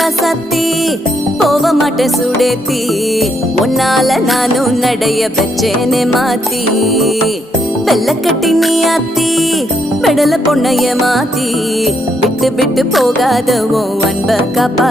ராசாத்தி போக மாட்டேன் சுடேத்தி உன்னால நானும் நடைய பெச்சேனே மாத்தி வெள்ள கட்டி நீ ஆத்தி பெடல பொண்ணைய மாத்தி விட்டு விட்டு போகாத உன் அன்ப காப்பா